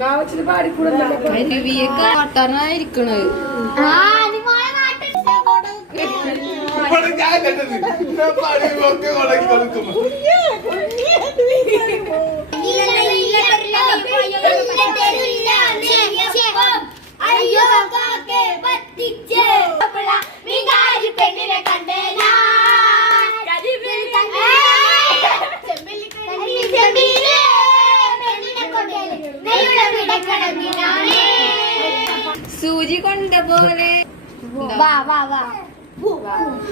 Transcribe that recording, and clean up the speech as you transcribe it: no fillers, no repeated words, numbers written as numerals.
കാവച്ചിന് പാടിക്കൂടല്ലോ കാട്ടാനായിരിക്കണത്. അയ്യോ കാക്കേ പറ്റിച്ചേ മികാരി പെണ്ണിനെ കണ്ടേനാ സൂചി കൊണ്ട പോലെ. വാ വാ വാ